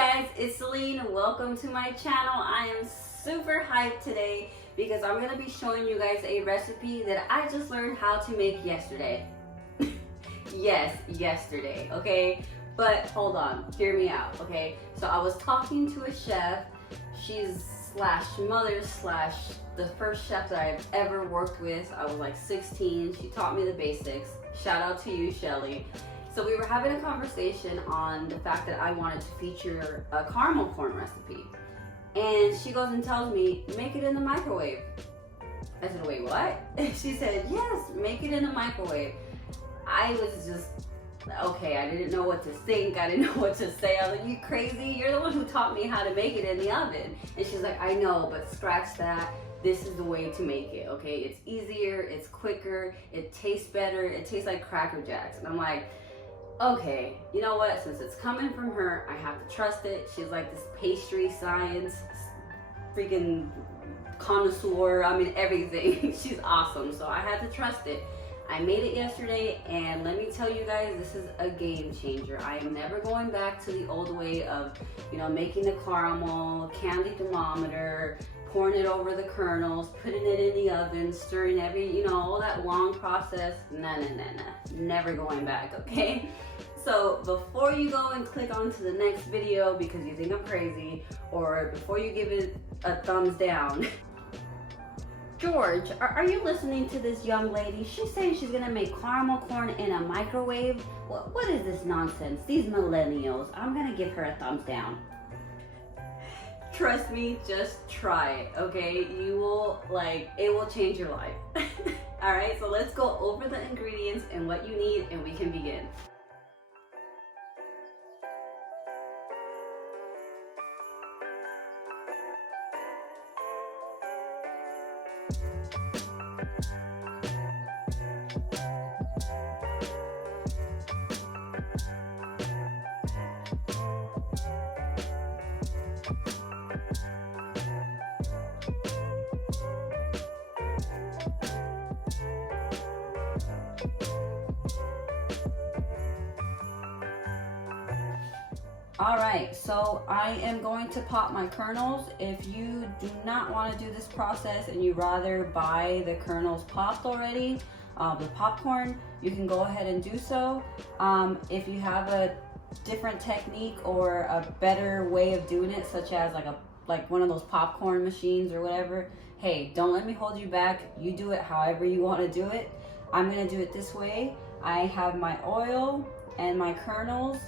guys, it's Celine. Welcome to my channel. I am super hyped today because I'm going to be showing you guys a recipe that I just learned how to make yesterday. Yes, yesterday, okay? But hold on, hear me out, okay? So I was talking to a chef. She's mother the first chef that I've ever worked with. I was like 16. She taught me the basics. Shout out to you, Shelly. So we were having a conversation on the fact that I wanted to feature a caramel corn recipe. And she goes and tells me, make it in the microwave. I said, wait, what? She said, yes, make it in the microwave. I was just, okay, I didn't know what to think. I didn't know what to say. I was like, you crazy? You're the one who taught me how to make it in the oven. And she's like, I know, but scratch that. This is the way to make it, okay? It's easier, it's quicker, it tastes better, it tastes like Cracker Jacks. And I'm like, okay, you know what? Since it's coming from her, I have to trust it. She's like this pastry science freaking connoisseur. I mean, everything. She's awesome. So I had to trust it. I made it yesterday, and let me tell you guys, this is a game changer. I am never going back to the old way of, making the caramel, candy thermometer, pouring it over the kernels, putting it in the oven, stirring all that long process. Nah. Never going back, okay? So before you go and click on to the next video because you think I'm crazy, or before you give it a thumbs down, George, are you listening to this young lady? She's saying she's gonna make caramel corn in a microwave. What is this nonsense? These millennials. I'm gonna give her a thumbs down. Trust me, just try it, okay? You will, it will change your life. All right, so let's go over the ingredients and what you need, and we can begin. All right, so I am going to pop my kernels. If you do not want to do this process and you rather buy the kernels popped already, the popcorn, you can go ahead and do so. If you have a different technique or a better way of doing it, such as like one of those popcorn machines or whatever, hey, don't let me hold you back. You do it however you want to do it. I'm gonna do it this way. I have my oil and my kernels.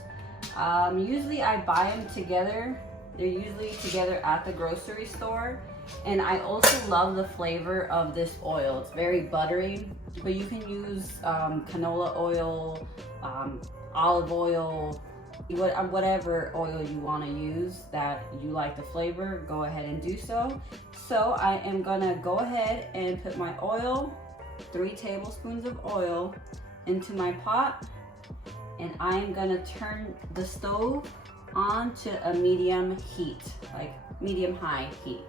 Usually I buy them together. They're usually together at the grocery store. And I also love the flavor of this oil. It's very buttery, but you can use canola oil, olive oil, whatever oil you want to use that you like the flavor, go ahead and do so. So I am gonna go ahead and put my oil, 3 tablespoons of oil, into my pot. And I'm gonna turn the stove on to a medium heat, like medium-high heat.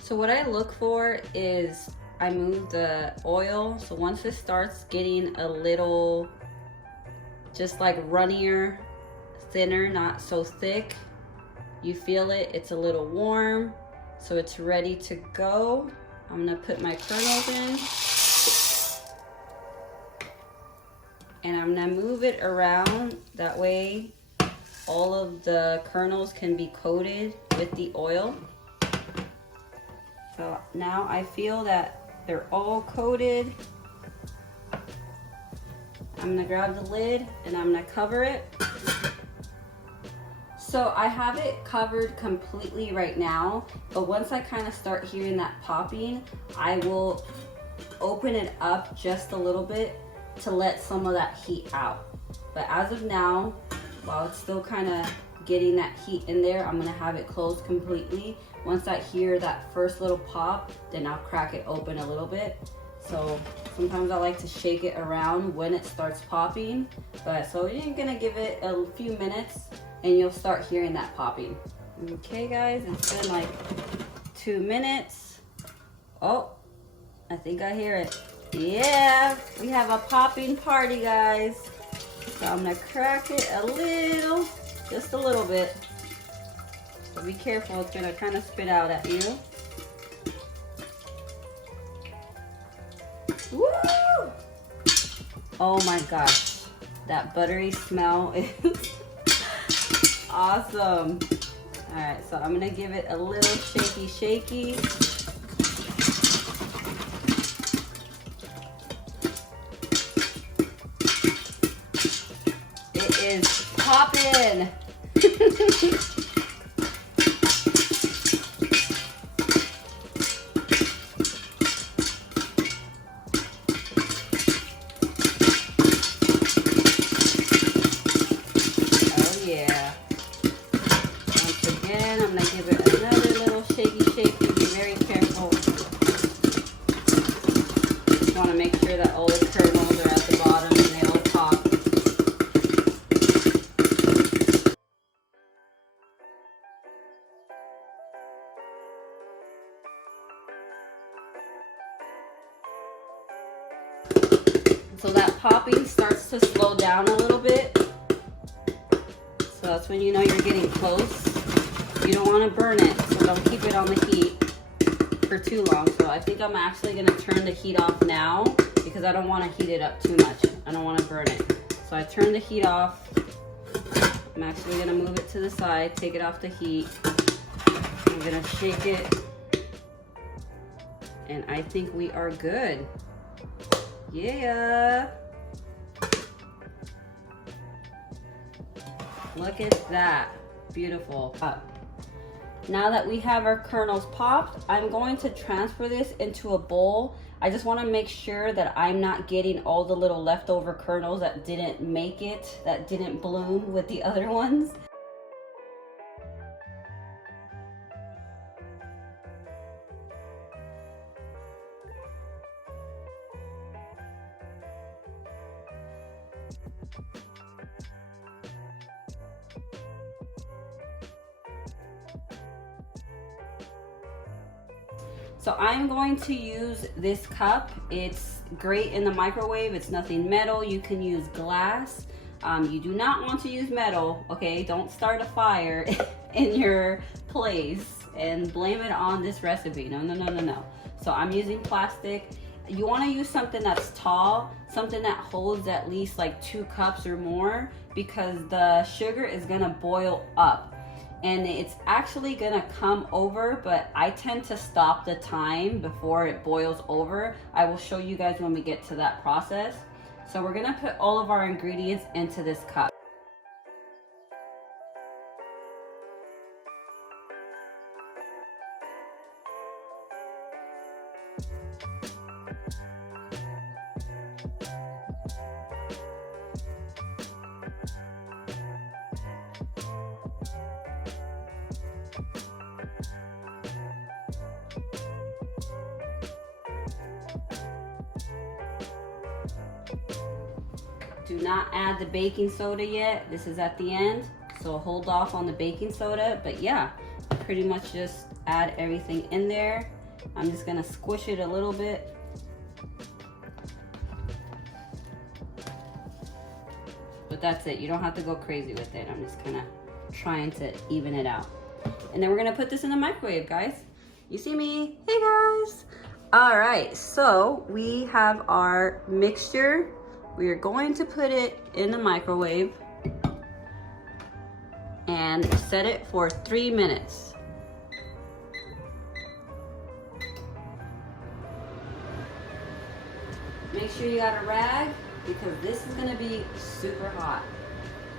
So what I look for is I move the oil. So once it starts getting a little, just like runnier, thinner, not so thick, you feel it, it's a little warm, so it's ready to go. I'm gonna put my kernels in. And I'm gonna move it around, that way all of the kernels can be coated with the oil. So now I feel that they're all coated. I'm gonna grab the lid and I'm gonna cover it. So I have it covered completely right now, but once I kind of start hearing that popping, I will open it up just a little bit to let some of that heat out. But as of now, while it's still kind of getting that heat in there, I'm gonna have it closed completely. Once I hear that first little pop, then I'll crack it open a little bit. So sometimes I like to shake it around when it starts popping. But so you're gonna give it a few minutes and you'll start hearing that popping. Okay guys, it's been like 2 minutes. Oh, I think I hear it. Yeah, we have a popping party, guys. So I'm gonna crack it a little, just a little bit. So be careful, it's gonna kind of spit out at you. Woo! Oh my gosh, that buttery smell is awesome. All right, so I'm gonna give it a little shaky. It is popping. Yeah. Once again, I'm gonna give it another little shaky. Be very careful. Just want to make sure that all the kernels are at the bottom and they all pop. So that popping starts to slow down a little bit. So that's when you know you're getting close. You don't want to burn it, so don't keep it on the heat for too long. So I think I'm actually going to turn the heat off now because I don't want to heat it up too much. I don't want to burn it. So I turn the heat off. I'm actually going to move it to the side, take it off the heat. I'm going to shake it. And I think we are good. Yeah. Look at that. Beautiful. Now that we have our kernels popped, I'm going to transfer this into a bowl. I just want to make sure that I'm not getting all the little leftover kernels that didn't make it, that didn't bloom with the other ones. So I'm going to use this cup. It's great in the microwave. It's nothing metal. You can use glass. You do not want to use metal, okay? Don't start a fire in your place and blame it on this recipe. No. So I'm using plastic. You want to use something that's tall, something that holds at least like 2 cups or more, because the sugar is gonna boil up. And it's actually gonna come over, but I tend to stop the time before it boils over. I will show you guys when we get to that process. So we're gonna put all of our ingredients into this cup. Do not add the baking soda yet. This is at the end, so hold off on the baking soda. But yeah, pretty much just add everything in there. I'm just gonna squish it a little bit. But that's it. You don't have to go crazy with it. I'm just kind of trying to even it out. And then we're gonna put this in the microwave, guys. You see me? Hey guys. All right, so we have our mixture. We are going to put it in the microwave and set it for 3 minutes. Make sure you got a rag because this is gonna be super hot.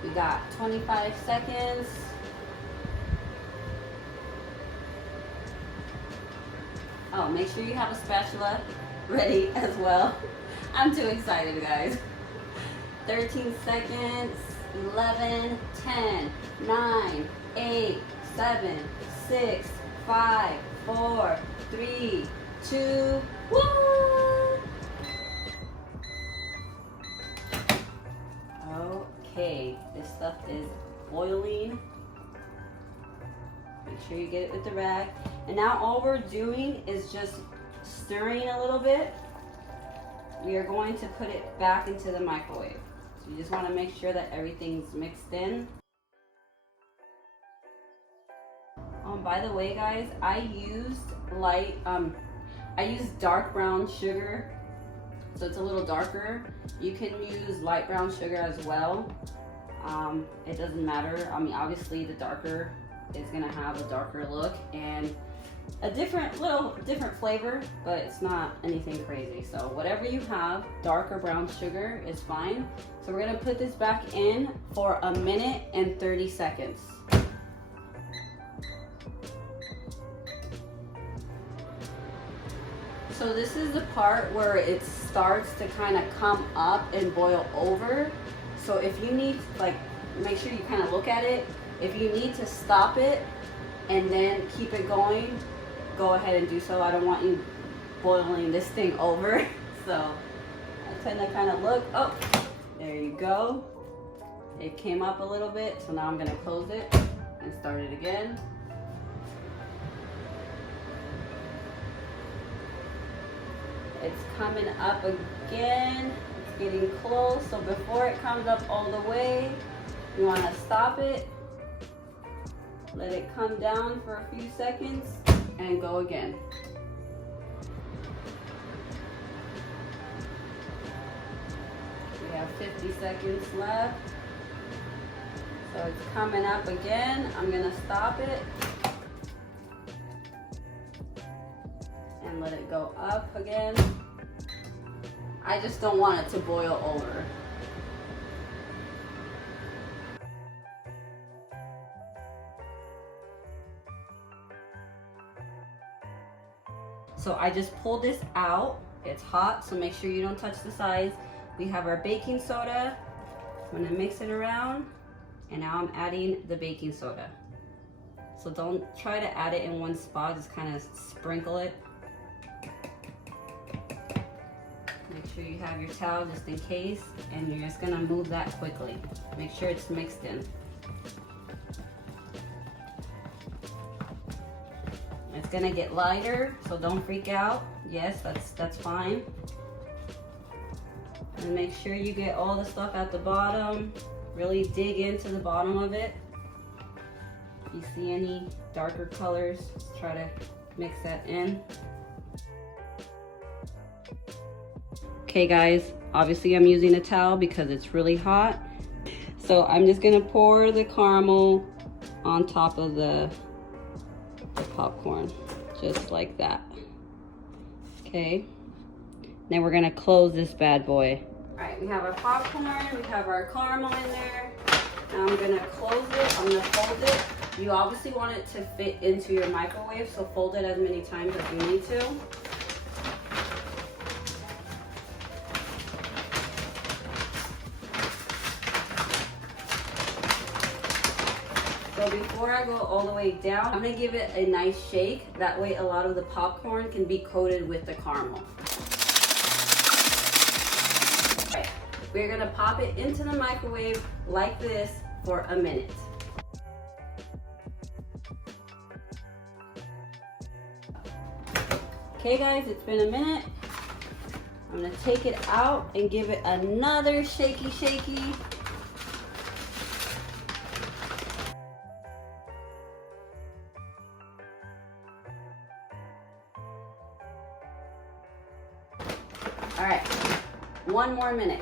We got 25 seconds. Oh, make sure you have a spatula ready as well. I'm too excited, guys. 13 seconds, 11, 10, 9, 8, 7, 6, 5, 4, 3, 2, 1. Okay, this stuff is boiling. Make sure you get it with the rag. And now all we're doing is just stirring a little bit. We are going to put it back into the microwave. So you just want to make sure that everything's mixed in. By the way, guys, I used dark brown sugar, so it's a little darker. You can use light brown sugar as well. It doesn't matter. I mean, obviously the darker is gonna have a darker look and a different flavor, but it's not anything crazy. So whatever you have, dark or brown sugar is fine. So we're gonna put this back in for 1 minute and 30 seconds. So this is the part where it starts to kind of come up and boil over. So if you need, like, make sure you kind of look at it. If you need to stop it and then keep it going, go ahead and do so. I don't want you boiling this thing over. So I tend to kind of look, oh, there you go. It came up a little bit, so now I'm gonna close it and start it again. It's coming up again. It's getting close. So before it comes up all the way, you want to stop it. Let it come down for a few seconds and go again. We have 50 seconds left. So it's coming up again. I'm going to stop it and let it go up again. I just don't want it to boil over. So I just pulled this out. It's hot, so make sure you don't touch the sides. We have our baking soda. I'm gonna mix it around, and now I'm adding the baking soda. So don't try to add it in one spot, just kind of sprinkle it. Make sure you have your towel just in case, and you're just gonna move that quickly. Make sure it's mixed in. It's gonna get lighter, so don't freak out. Yes, that's fine. And make sure you get all the stuff at the bottom. Really dig into the bottom of it. If you see any darker colors, try to mix that in. Okay guys, obviously I'm using a towel because it's really hot. So I'm just gonna pour the caramel on top of the popcorn, just like that. Okay, then we're gonna close this bad boy. All right, we have our popcorn, we have our caramel in there. Now I'm gonna close it, I'm gonna fold it. You obviously want it to fit into your microwave, so fold it as many times as you need to. So before I go all the way down, I'm gonna give it a nice shake. That way a lot of the popcorn can be coated with the caramel. All right, we're gonna pop it into the microwave like this for 1 minute. Okay guys, it's been 1 minute. I'm gonna take it out and give it another shaky. All right, 1 more minute.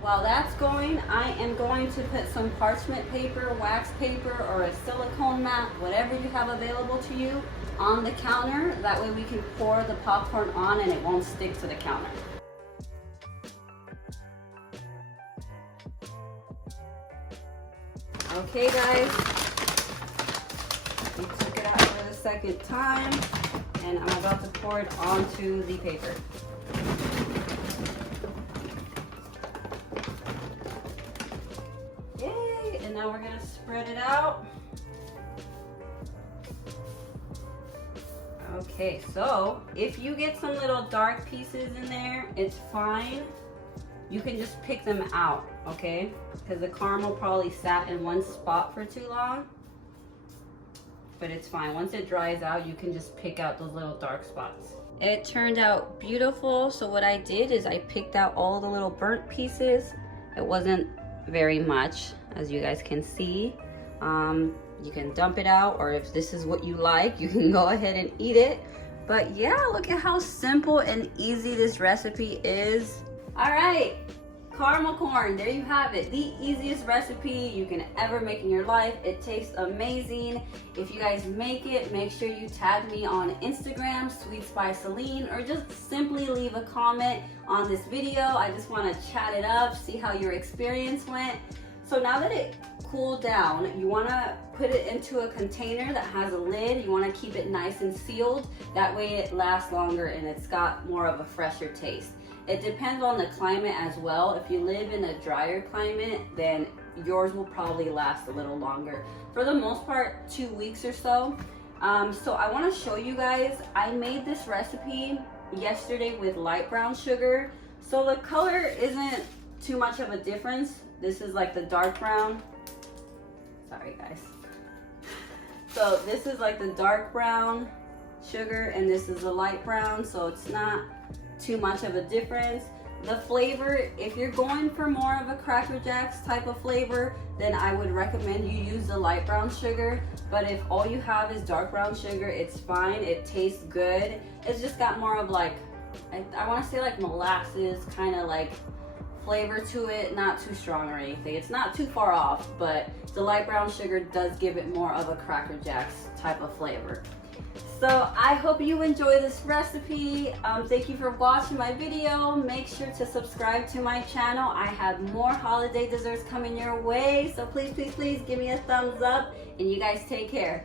While that's going, I am going to put some parchment paper, wax paper, or a silicone mat, whatever you have available to you, on the counter. That way we can pour the popcorn on and it won't stick to the counter. Okay guys, we took it out for the second time, and I'm about to pour it onto the paper. Yay! And now we're gonna spread it out. Okay, so if you get some little dark pieces in there, it's fine. You can just pick them out, okay? Because the caramel probably sat in one spot for too long. But it's fine. Once it dries out, you can just pick out those little dark spots. It turned out beautiful. So what I did is I picked out all the little burnt pieces. It wasn't very much, as you guys can see. You can dump it out, or if this is what you like, you can go ahead and eat it. But yeah, look at how simple and easy this recipe is. All right, caramel corn, there you have it. The easiest recipe you can ever make in your life. It tastes amazing. If you guys make it, make sure you tag me on Instagram, Sweet Spice Celine, or just simply leave a comment on this video. I just want to chat it up, see how your experience went. So now that it cooled down, you want to put it into a container that has a lid. You want to keep it nice and sealed. That way it lasts longer and it's got more of a fresher taste. It depends on the climate as well. If you live in a drier climate, then yours will probably last a little longer. For the most part, 2 weeks or so. So I want to show you guys, I made this recipe yesterday with light brown sugar. So the color isn't too much of a difference. This is like the dark brown. Sorry guys. So this is like the dark brown sugar and this is the light brown, so it's not too much of a difference. The flavor, if you're going for more of a Cracker Jacks type of flavor, then I would recommend you use the light brown sugar. But if all you have is dark brown sugar, it's fine. It tastes good. It's just got more of like, I want to say like molasses kind of like flavor to it, not too strong or anything. It's not too far off, but the light brown sugar does give it more of a Cracker Jacks type of flavor. So I hope you enjoy this recipe. Thank you for watching my video. Make sure to subscribe to my channel. I have more holiday desserts coming your way. So please, please, please give me a thumbs up and you guys take care.